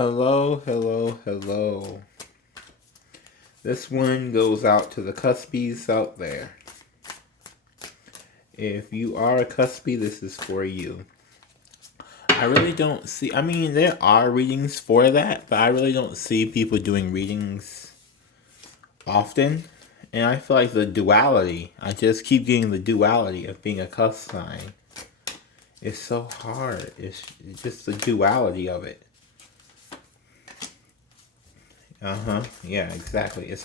Hello, hello, hello. This one goes out to the Cuspies out there. If you are a Cuspy, this is for you. I really don't see, there are readings for that, but I really don't see people doing readings often. And I feel like the duality, I just keep getting the duality of being a cusp sign. It's so hard. It's just the duality of it. Yeah, exactly. It's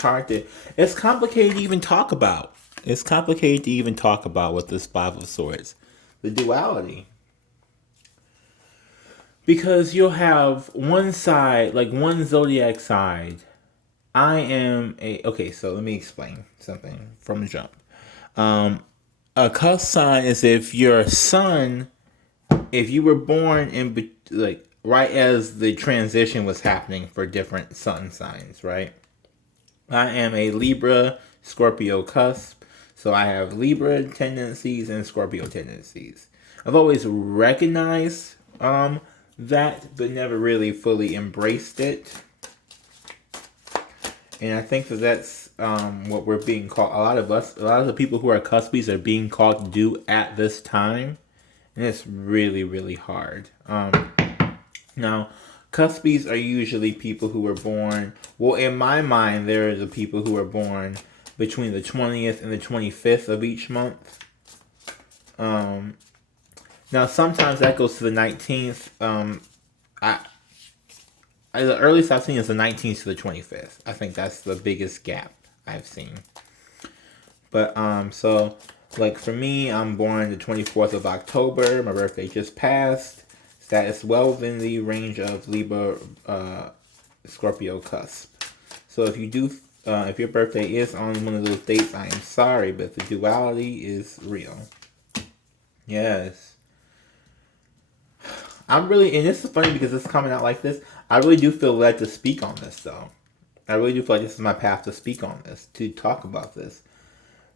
complicated to even talk about. It's complicated to even talk about with this Five of Swords. The duality. Because you'll have one side, like one zodiac side. Okay, so let me explain something from the jump. A cusp sign is if your sun, if you were born right as the transition was happening for different sun signs, right? I am a Libra Scorpio cusp, so I have Libra tendencies and Scorpio tendencies. I've always recognized that, but never really fully embraced it. And I think that's what we're being called. A lot of the people who are cuspies are being called to do at this time, and it's really, really hard. Now, cuspies are usually people who were born, well, in my mind, they're the people who were born between the 20th and the 25th of each month. Now, sometimes that goes to the 19th. The earliest I've seen is the 19th to the 25th. I think that's the biggest gap I've seen. But, so, like, for me, I'm born the 24th of October. My birthday just passed. That is well within the range of Libra, Scorpio cusp. So if your birthday is on one of those dates, I am sorry, but the duality is real. Yes. And this is funny because it's coming out like this. I really do feel led to speak on this, though. I really do feel like this is my path to speak on this, to talk about this.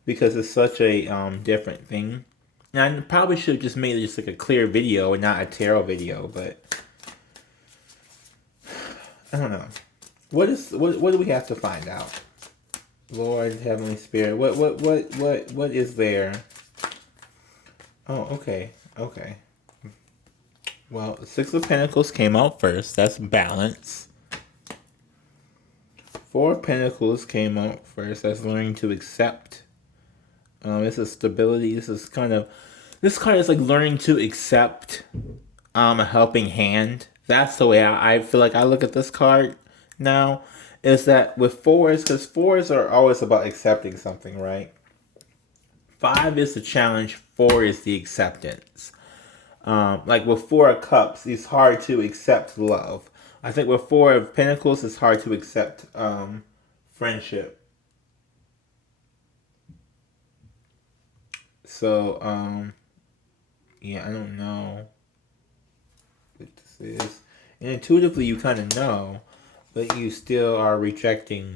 Because it's such a different thing. And I probably should have just made it just like a clear video and not a tarot video, but I don't know. What do we have to find out? Lord, Heavenly Spirit, what is there? Oh, okay. Well, the Six of Pentacles came out first. That's balance. Four of Pentacles came out first. That's learning to accept. This is stability. This card is like learning to accept a helping hand. That's the way I feel like I look at this card now. Is that with fours, because fours are always about accepting something, right? Five is the challenge. Four is the acceptance. Like with Four of Cups, it's hard to accept love. I think with Four of Pentacles, it's hard to accept friendship. So, yeah, I don't know what this is. And intuitively, you kind of know, but you still are rejecting.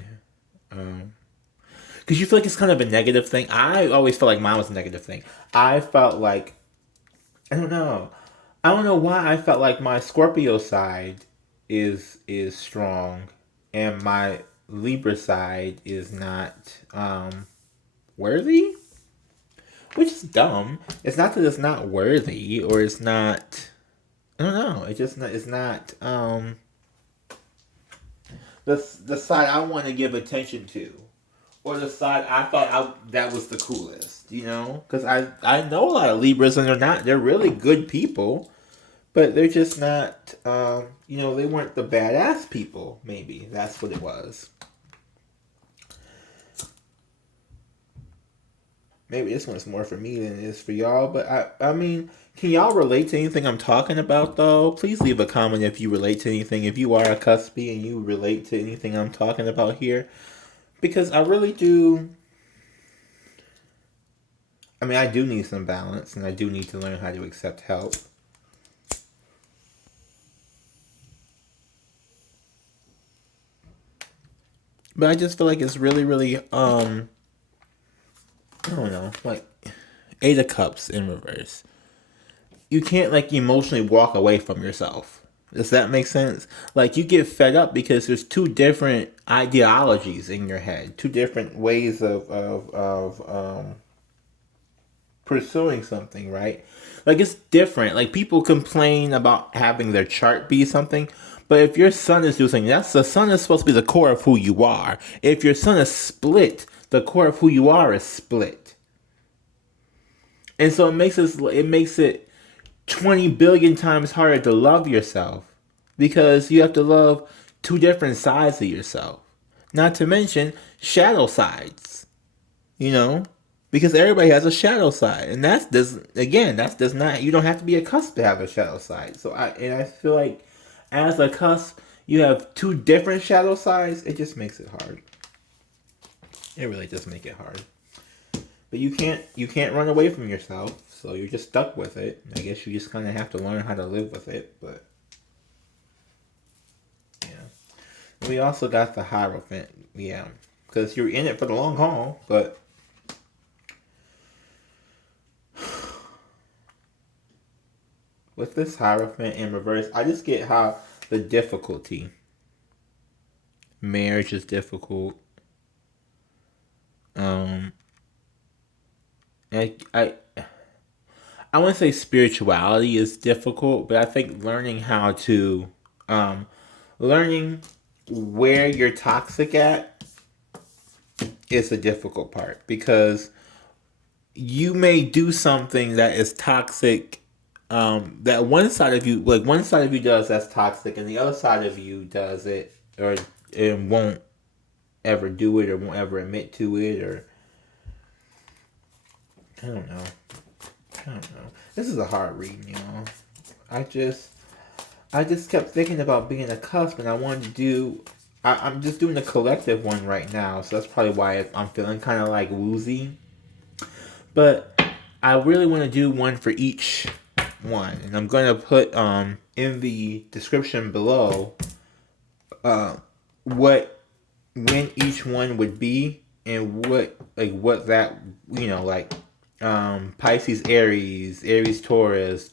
Because you feel like it's kind of a negative thing. I always felt like mine was a negative thing. I felt like, I don't know. I don't know why I felt like my Scorpio side is strong, and my Libra side is not worthy. Which is dumb. It's not that it's not worthy or it's not. I don't know. It's not the side I want to give attention to, or the side I thought that was the coolest. Because I know a lot of Libras and they're really good people, but they're just not. They weren't the badass people. Maybe that's what it was. Maybe this one's more for me than it is for y'all, but I mean, can y'all relate to anything I'm talking about, though? Please leave a comment if you relate to anything. If you are a cuspy and you relate to anything I'm talking about here. Because I really do. I do need some balance, and I do need to learn how to accept help. But I just feel like it's really, really, I don't know, like Eight of Cups in reverse. You can't emotionally walk away from yourself. Does that make sense? Like you get fed up because there's two different ideologies in your head, two different ways of pursuing something, right? Like it's different. Like people complain about having their chart be something, but if your sun is doing something, that's the sun is supposed to be the core of who you are. If your sun is split, the core of who you are is split, and so it makes it 20 billion times harder to love yourself because you have to love two different sides of yourself. Not to mention shadow sides, you know? Because everybody has a shadow side. And that's does not you don't have to be a cusp to have a shadow side. I feel like as a cusp you have two different shadow sides, it just makes it hard. It really does make it hard. But you can't run away from yourself, so you're just stuck with it. I guess you just kind of have to learn how to live with it. But yeah, and we also got the Hierophant, yeah, because you're in it for the long haul. But with this Hierophant in reverse, I just get how the difficulty. Marriage is difficult. I I I wouldn't say spirituality is difficult, but I think learning where you're toxic at is a difficult part because you may do something that is toxic. That one side of you does that's toxic, and the other side of you does it or it won't ever do it or won't ever admit to it or I don't know. I don't know. This is a hard reading, y'all. I just I just kept thinking about being a cusp, and I wanted to do. I'm just doing the collective one right now, so that's probably why I'm feeling kind of like woozy. But I really want to do one for each one, and I'm going to put in the description below what when each one would be and what that Pisces, Aries, Taurus,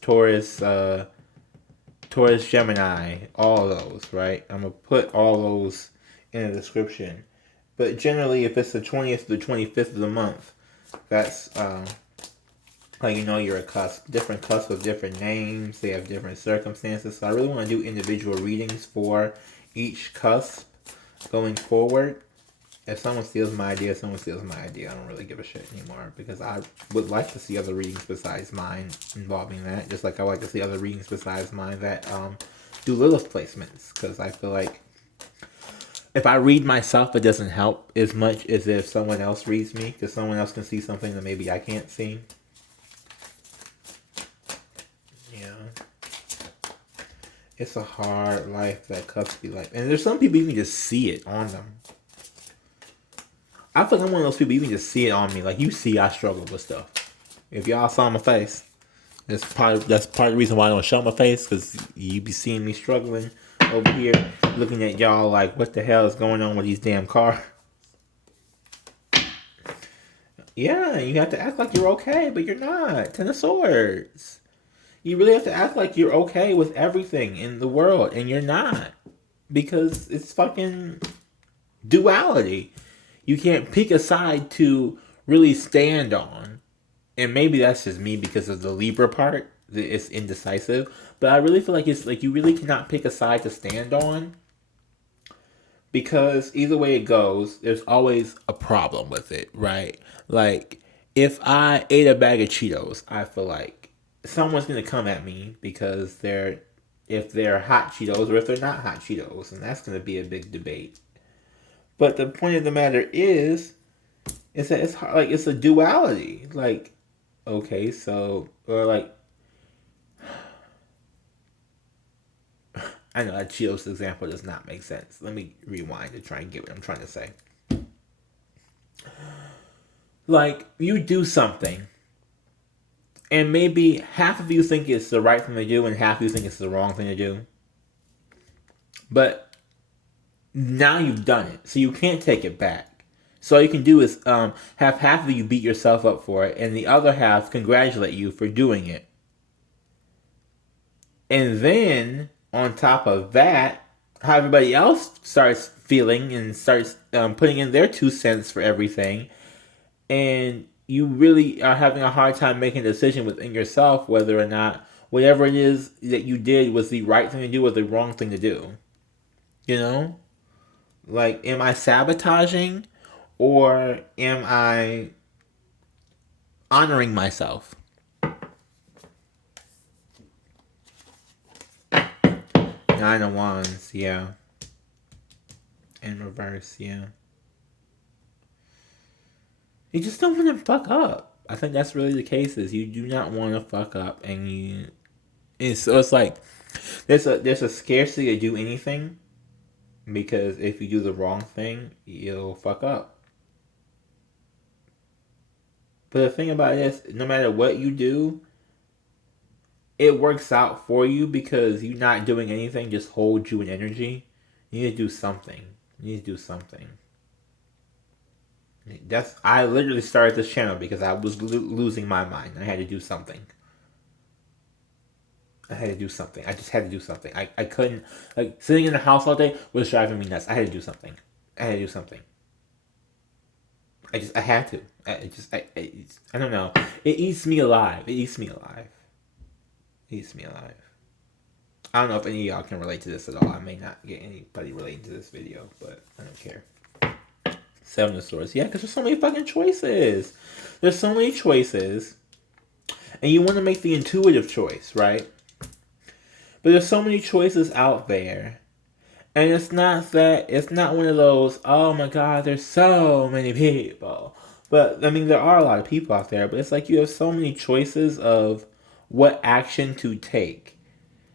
Gemini, all those, right? I'm gonna put all those in the description. But generally, if it's the 20th to the 25th of the month, that's how you know you're a cusp. Different cusps with different names. They have different circumstances. So I really want to do individual readings for each cusp going forward. If someone steals my idea, someone steals my idea. I don't really give a shit anymore because I would like to see other readings besides mine involving that. Just like I like to see other readings besides mine that do Lilith placements. Because I feel like if I read myself, it doesn't help as much as if someone else reads me. Because someone else can see something that maybe I can't see. Yeah. It's a hard life, that Cuspy life. And there's some people you can just see it on them. I feel like I'm one of those people, you can just see it on me. Like, you see I struggle with stuff. If y'all saw my face, that's part of the reason why I don't show my face, because you be seeing me struggling over here, looking at y'all like, what the hell is going on with these damn cars? Yeah, you have to act like you're okay, but you're not. Ten of Swords. You really have to act like you're okay with everything in the world, and you're not. Because it's fucking duality. You can't pick a side to really stand on. And maybe that's just me because of the Libra part. It's indecisive. But I really feel like it's like you really cannot pick a side to stand on. Because either way it goes, there's always a problem with it, right? Like, if I ate a bag of Cheetos, I feel like someone's going to come at me because if they're hot Cheetos or if they're not hot Cheetos. And that's going to be a big debate. But the point of the matter is that it's hard, like it's a duality. Like, okay, so or like, I know that Cheetos example does not make sense. Let me rewind and try and get what I'm trying to say. Like, you do something, and maybe half of you think it's the right thing to do, and half of you think it's the wrong thing to do. But now you've done it, so you can't take it back. So all you can do is have half of you beat yourself up for it, and the other half congratulate you for doing it. And then on top of that, how everybody else starts feeling and starts putting in their 2 cents for everything, and you really are having a hard time making a decision within yourself whether or not whatever it is that you did was the right thing to do or the wrong thing to do. You know? Like, am I sabotaging or am I honoring myself? Nine of Wands, yeah. In reverse, yeah. You just don't want to fuck up. I think that's really the case. Is you do not want to fuck up, and so it's like there's a scarcity to do anything, because if you do the wrong thing, you'll fuck up. But the thing about it is, no matter what you do, it works out for you, because you not doing anything just holds you in energy. You need to do something. You need to do something. I literally started this channel because I was losing my mind. I had to do something. I had to do something. I just had to do something. I couldn't, like, sitting in the house all day was driving me nuts. I had to do something. I had to do something. I had to. I don't know. It eats me alive. It eats me alive. It eats me alive. I don't know if any of y'all can relate to this at all. I may not get anybody relating to this video, but I don't care. Seven of Swords. Yeah, because there's so many fucking choices. There's so many choices. And you want to make the intuitive choice, right? But there's so many choices out there. And it's not one of those, oh my god, there's so many people. But, I mean, there are a lot of people out there. But it's like you have so many choices of what action to take.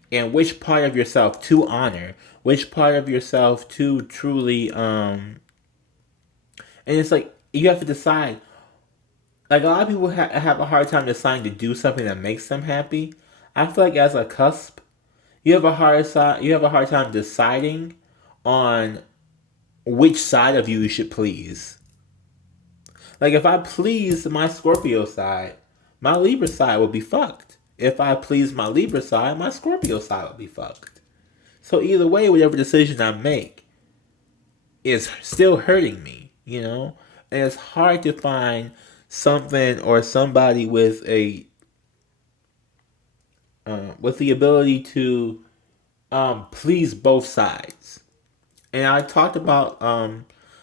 And which part of yourself to honor. Which part of yourself to truly, and it's like, you have to decide. Like, a lot of people have a hard time deciding to do something that makes them happy. I feel like as a cusp, you have a hard time deciding on which side of you should please. Like, if I please my Scorpio side, my Libra side will be fucked. If I please my Libra side, my Scorpio side will be fucked. So either way, whatever decision I make is still hurting me, you know? And it's hard to find something or somebody with the ability to please both sides. And I talked about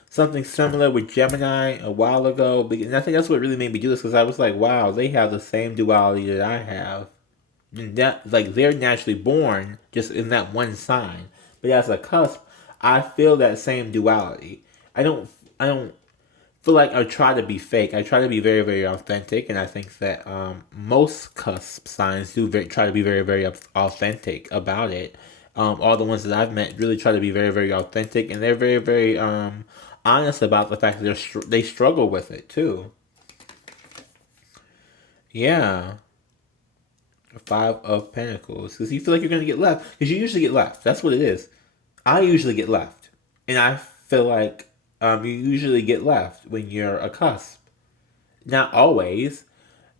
something similar with Gemini a while ago, and I think that's what really made me do this, because I was like, wow, they have the same duality that I have. And that, like, they're naturally born just in that one sign. But as a cusp, I feel that same duality. I don't feel like I try to be fake. I try to be very, very authentic, and I think that most cusp signs do try to be very, very authentic about it. All the ones that I've met really try to be very, very authentic, and they're very, very honest about the fact that they struggle with it too. Yeah, Five of Pentacles, because you feel like you're gonna get left, because you usually get left. That's what it is. I usually get left, and I feel like you usually get left when you're a cusp. Not always,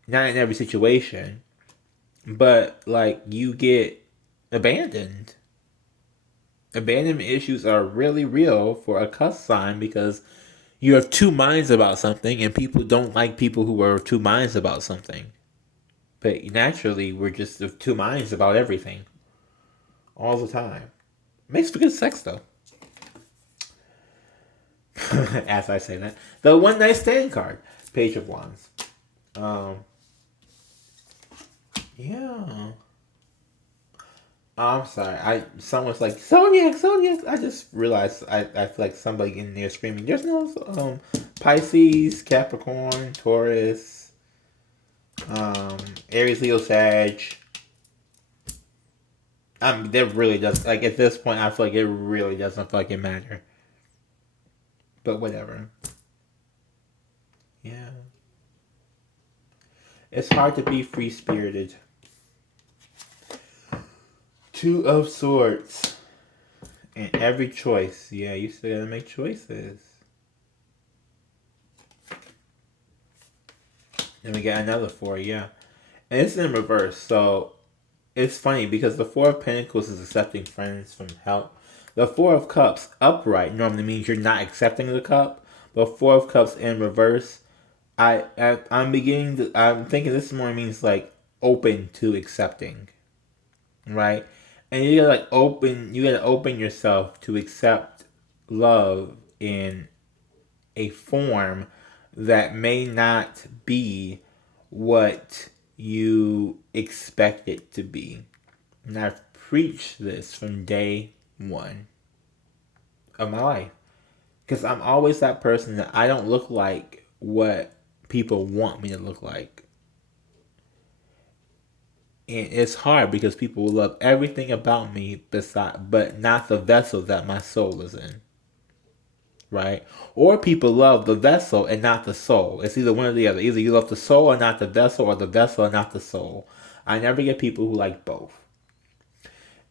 not in every situation, but like you get abandoned. Abandonment issues are really real for a cusp sign, because you have two minds about something, and people don't like people who are two minds about something. But naturally, we're just of two minds about everything all the time. Makes for good sex, though. As I say that, the one night stand card, Page of Wands. Yeah. I'm sorry. Someone's like, Zodiac, Zodiac. I just realized I feel like somebody in there screaming. There's no Pisces, Capricorn, Taurus, Aries, Leo, Sag. There really does, like, at this point I feel like it really doesn't fucking matter. But whatever. Yeah. It's hard to be free spirited. Two of Swords. And every choice. Yeah, you still gotta make choices. Then we got another four, yeah. And it's in reverse, so it's funny because the Four of Pentacles is accepting friends from help. The Four of Cups upright normally means you're not accepting the cup, but Four of Cups in reverse, I'm thinking this more means like open to accepting, right? And you gotta open yourself to accept love in a form that may not be what you expect it to be. And I've preached this from day one of my life. Because I'm always that person that I don't look like what people want me to look like. And it's hard because people will love everything about me but not the vessel that my soul is in. Right? Or people love the vessel and not the soul. It's either one or the other. Either you love the soul or not the vessel, or the vessel and not the soul. I never get people who like both.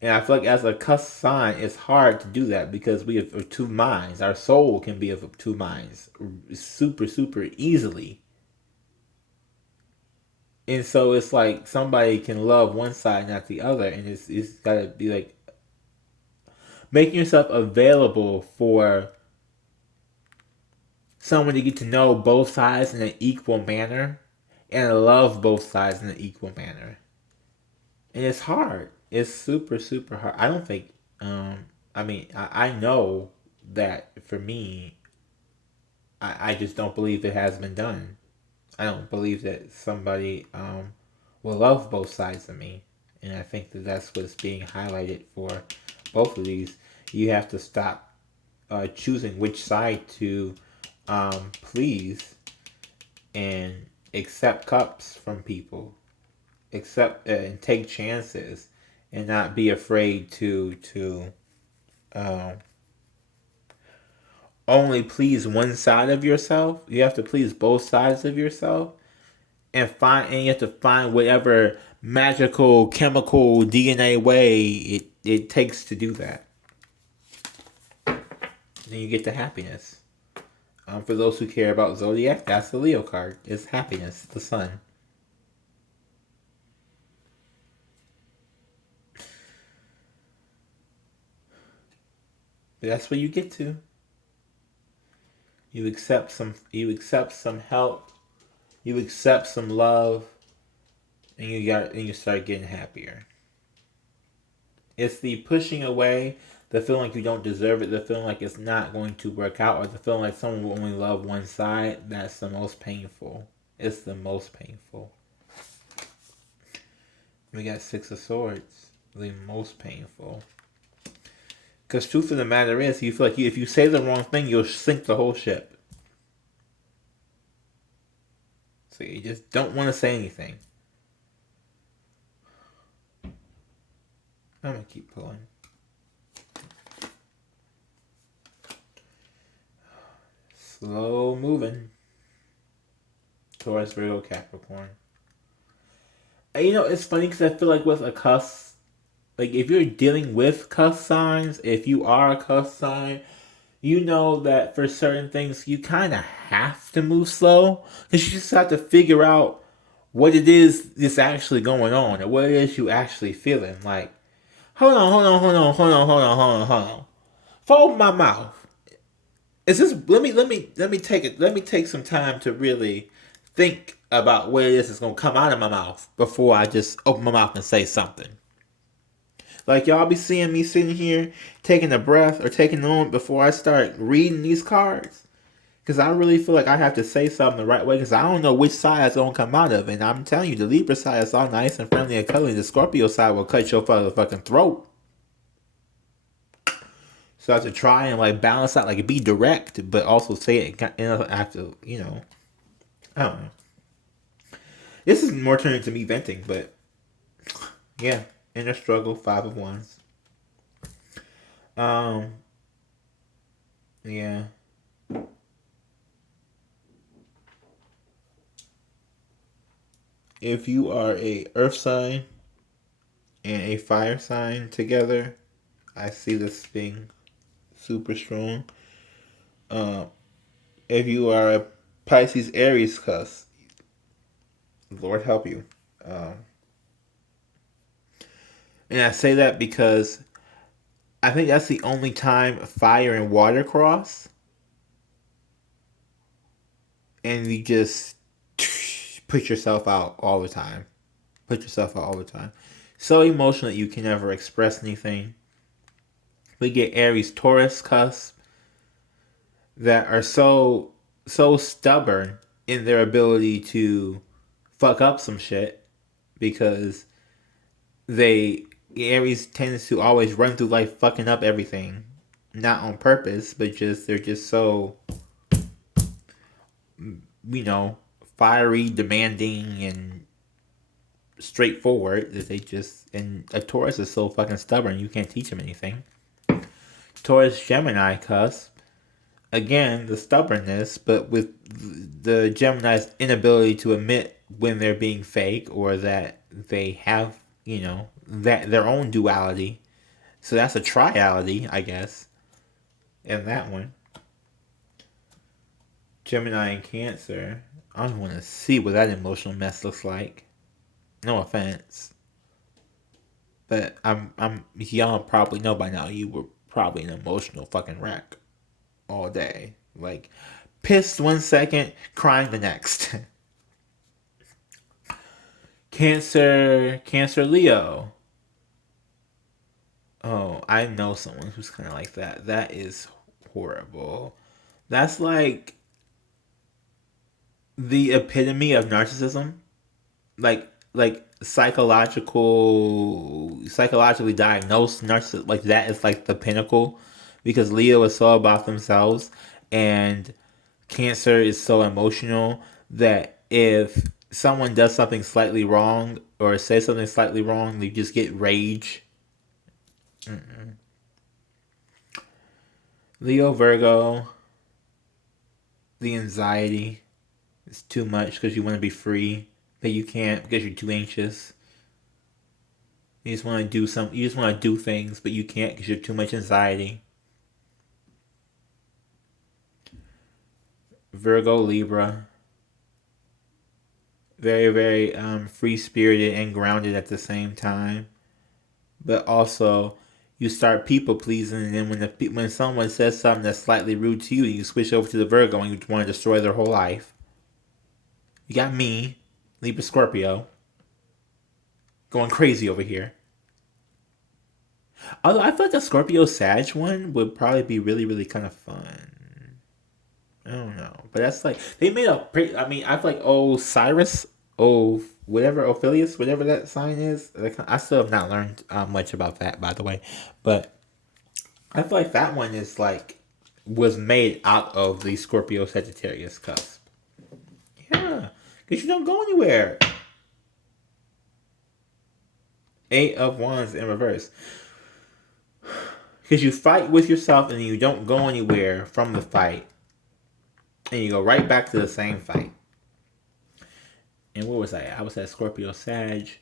And I feel like as a cusp sign, it's hard to do that because we have two minds. Our soul can be of two minds super, super easily. And so it's like somebody can love one side, not the other. And it's got to be like making yourself available for someone to get to know both sides in an equal manner and love both sides in an equal manner. And it's hard. It's super, super hard. I don't think, I know that for me, I just don't believe it has been done. I don't believe that somebody will love both sides of me. And I think that that's what's being highlighted for both of these. You have to stop choosing which side to please and accept cups from people, accept and take chances, and not be afraid to um, only please one side of yourself. You have to please both sides of yourself, and you have to find whatever magical chemical DNA way it takes to do that. Then you get to happiness. For those who care about zodiac, that's the Leo card. It's happiness, the sun. But that's what you get to. You accept some help, you accept some love, and you start getting happier. It's the pushing away, the feeling like you don't deserve it, the feeling like it's not going to work out, or the feeling like someone will only love one side. That's the most painful. It's the most painful. We got Six of Swords, the most painful. Because truth of the matter is, you feel like if you say the wrong thing, you'll sink the whole ship. So you just don't want to say anything. I'm going to keep pulling. Slow moving. Taurus, Virgo, Capricorn. And it's funny because I feel like with a cusp, like if you're dealing with cusp signs, if you are a cusp sign, you know that for certain things you kind of have to move slow because you just have to figure out what it is that's actually going on and what it is you actually feeling. Like, hold on, hold on, hold on, hold on, hold on, hold on, hold on. Fold my mouth. Is this? Let me take some time to really think about what it is that's gonna come out of my mouth before I just open my mouth and say something. Like y'all be seeing me sitting here taking a breath or taking a moment before I start reading these cards. Because I really feel like I have to say something the right way because I don't know which side it's going to come out of. And I'm telling you, the Libra side is all nice and friendly and cuddly. The Scorpio side will cut your fucking throat. So I have to try and like balance out, like be direct, but also say it. I have to, I don't know. This is more turning to me venting, but yeah, inner struggle, Five of Wands. Um, yeah. If you are a earth sign and a fire sign together, I see this being super strong. Um, if you are a Pisces Aries cusp, Lord help you. Um, And I say that because I think that's the only time fire and water cross, and you just put yourself out all the time. Put yourself out all the time. So emotional that you can never express anything. We get Aries, Taurus, Cusp that are so stubborn in their ability to fuck up some shit because they Aries tends to always run through life fucking up everything, not on purpose, but just they're just so you know fiery, demanding, and straightforward that they just and a Taurus is so fucking stubborn you can't teach him anything. Taurus, Gemini, Cusp again the stubbornness, but with the Gemini's inability to admit when they're being fake or that they have that their own duality. So that's a triality, I guess, in that one. Gemini and Cancer. I don't want to see what that emotional mess looks like. No offense, but I'm y'all probably know by now you were probably an emotional fucking wreck all day. Like pissed 1 second, crying the next. Cancer, Leo. Oh, I know someone who's kind of like that. That is horrible. That's like the epitome of narcissism. Like psychologically diagnosed narcissist. Like that is like the pinnacle, because Leo is so about themselves, and Cancer is so emotional that if someone does something slightly wrong or says something slightly wrong, they just get rage. Mm-mm. Leo, Virgo, the anxiety is too much because you want to be free, but you can't because you're too anxious. You just want to do some. You just want to do things, but you can't because you're too much anxiety. Virgo, Libra, very very free spirited and grounded at the same time, but also you start people pleasing, and then when someone says something that's slightly rude to you, you switch over to the Virgo and you want to destroy their whole life. You got me, Libra, Scorpio, going crazy over here. Although I feel like the Scorpio Sag one would probably be really really kind of fun. I don't know, but that's like they made a. I mean, I feel like Cyrus, whatever Ophelius, whatever that sign is. I still have not learned much about that, by the way, but I feel like that one is like was made out of the Scorpio Sagittarius cusp. Yeah, because you don't go anywhere. Eight of Wands in reverse. Because you fight with yourself and you don't go anywhere from the fight, and you go right back to the same fight. And where was I? I was at Scorpio Sag.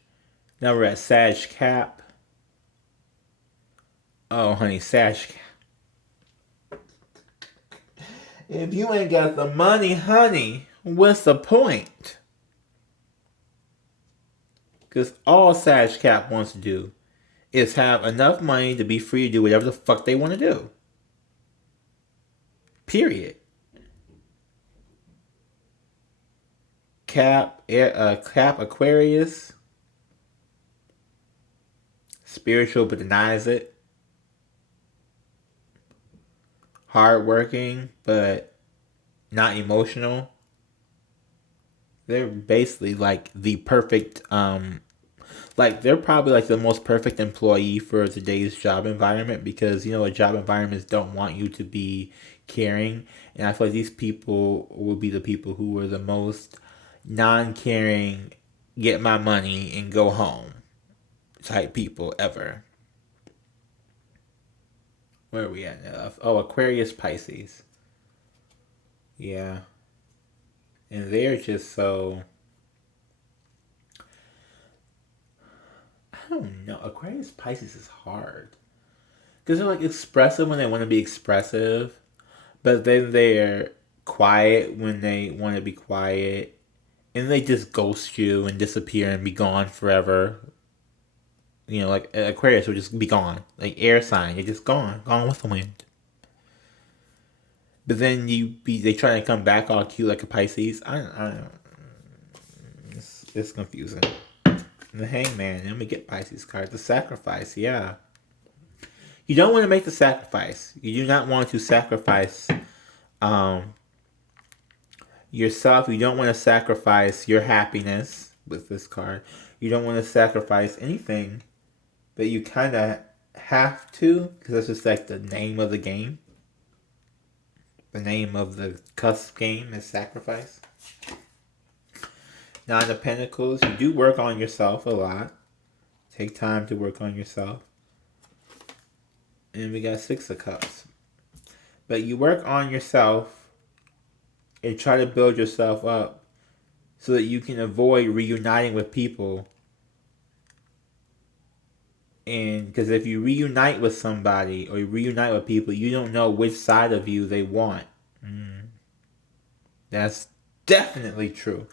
Now we're at Sag Cap. Oh, honey, Sag Cap. If you ain't got the money, honey, what's the point? Because all Sag Cap wants to do is have enough money to be free to do whatever the fuck they want to do. Period. Cap Aquarius. Spiritual but denies it. Hardworking but not emotional. They're basically like the perfect like they're probably like the most perfect employee for today's job environment, because job environments don't want you to be caring, and I feel like these people will be the people who are the most non-caring, get my money and go home type people ever. Where are we at now? Oh, Aquarius, Pisces. Yeah, and they're just so, I don't know. Aquarius, Pisces is hard because they're like expressive when they want to be expressive, but then they're quiet when they want to be quiet, and they just ghost you and disappear and be gone forever. You know, like Aquarius would just be gone. Like air sign, they're just gone with the wind. But then they try to come back all cute like a Pisces. It's confusing. The Hangman, and we get Pisces card. The Sacrifice, yeah. You don't want to make the sacrifice. You do not want to sacrifice yourself. You don't want to sacrifice your happiness with this card. You don't want to sacrifice anything, but you kind of have to, because that's just like the name of the game. The name of the Cusp game is Sacrifice. Nine of Pentacles, you do work on yourself a lot. Take time to work on yourself. And we got Six of Cups. But you work on yourself and try to build yourself up so that you can avoid reuniting with people. And because if you reunite with somebody or you reunite with people, you don't know which side of you they want. That's definitely true.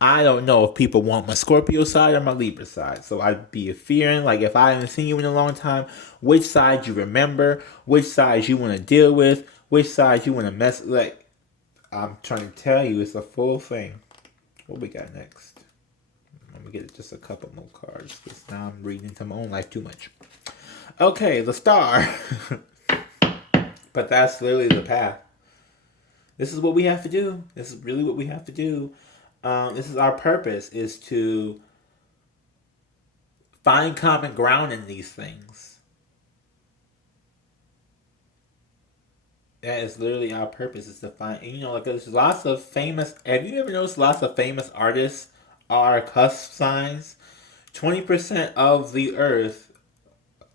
I don't know if people want my Scorpio side or my Libra side. So I'd be fearing, like, if I haven't seen you in a long time, which side you remember, which side you want to deal with, which side you want to mess. Like, I'm trying to tell you, it's a full thing. What we got next? Let me get just a couple more cards, because now I'm reading into my own life too much. Okay, the Star. But that's literally the path. This is what we have to do. This is really what we have to do. This is our purpose, is to find common ground in these things. That is literally our purpose, is to find, you know, like there's lots of famous, have you ever noticed lots of famous artists are cusp signs? 20% of the earth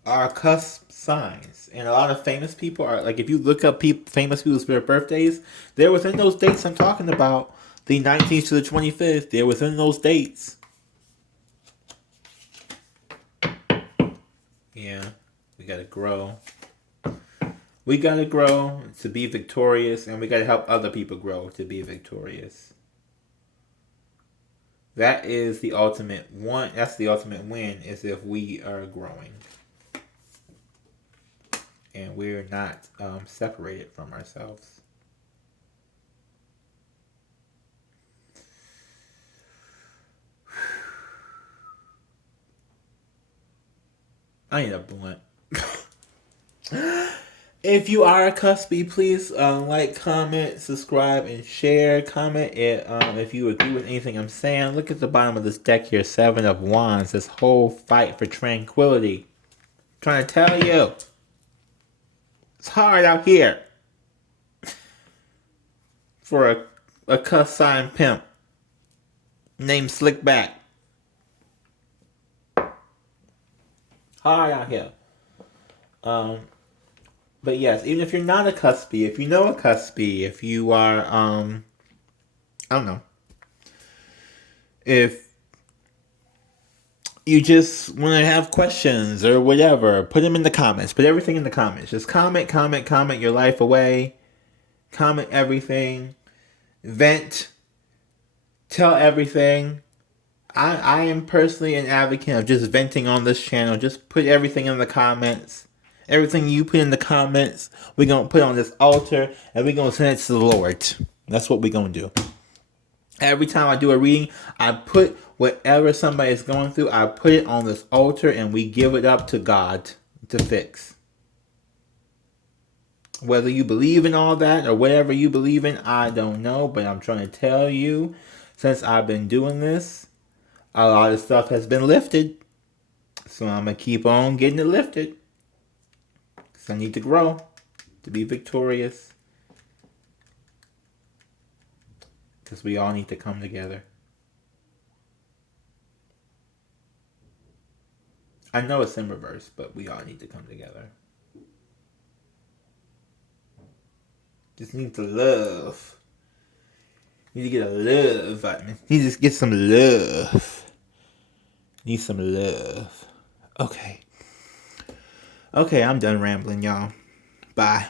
are cusp signs. And a lot of famous people are, like, if you look up famous people's birthdays, they're within those dates I'm talking about. The 19th to the 25th, they're within those dates. Yeah, we gotta grow. We gotta grow to be victorious, and we gotta help other people grow to be victorious. That is the ultimate one. That's the ultimate win, is if we are growing. And we're not separated from ourselves. I need a blunt. If you are a Cuspy, please like, comment, subscribe, and share. Comment it if you agree with anything I'm saying. Look at the bottom of this deck here, Seven of Wands. This whole fight for tranquility. I'm trying to tell you, it's hard out here for a cuss sign pimp named Slickback. Hard out here. But yes, even if you're not a Cuspy, if you know a Cuspy, if you are, I don't know, if you just want to have questions or whatever, put them in the comments. Put everything in the comments. Just comment your life away. Comment everything. Vent. Tell everything. I am personally an advocate of just venting on this channel. Just put everything in the comments. Everything you put in the comments, we're going to put on this altar, and we're going to send it to the Lord. That's what we're going to do. Every time I do a reading, I put whatever somebody is going through, I put it on this altar, and we give it up to God to fix. Whether you believe in all that or whatever you believe in, I don't know. But I'm trying to tell you, since I've been doing this, a lot of stuff has been lifted. So I'm going to keep on getting it lifted. Because I need to grow to be victorious. Because we all need to come together. I know it's in reverse, but we all need to come together. Just need to love. Need to get a love vitamin. Need to get some love. Need some love. Okay. Okay, I'm done rambling, y'all. Bye.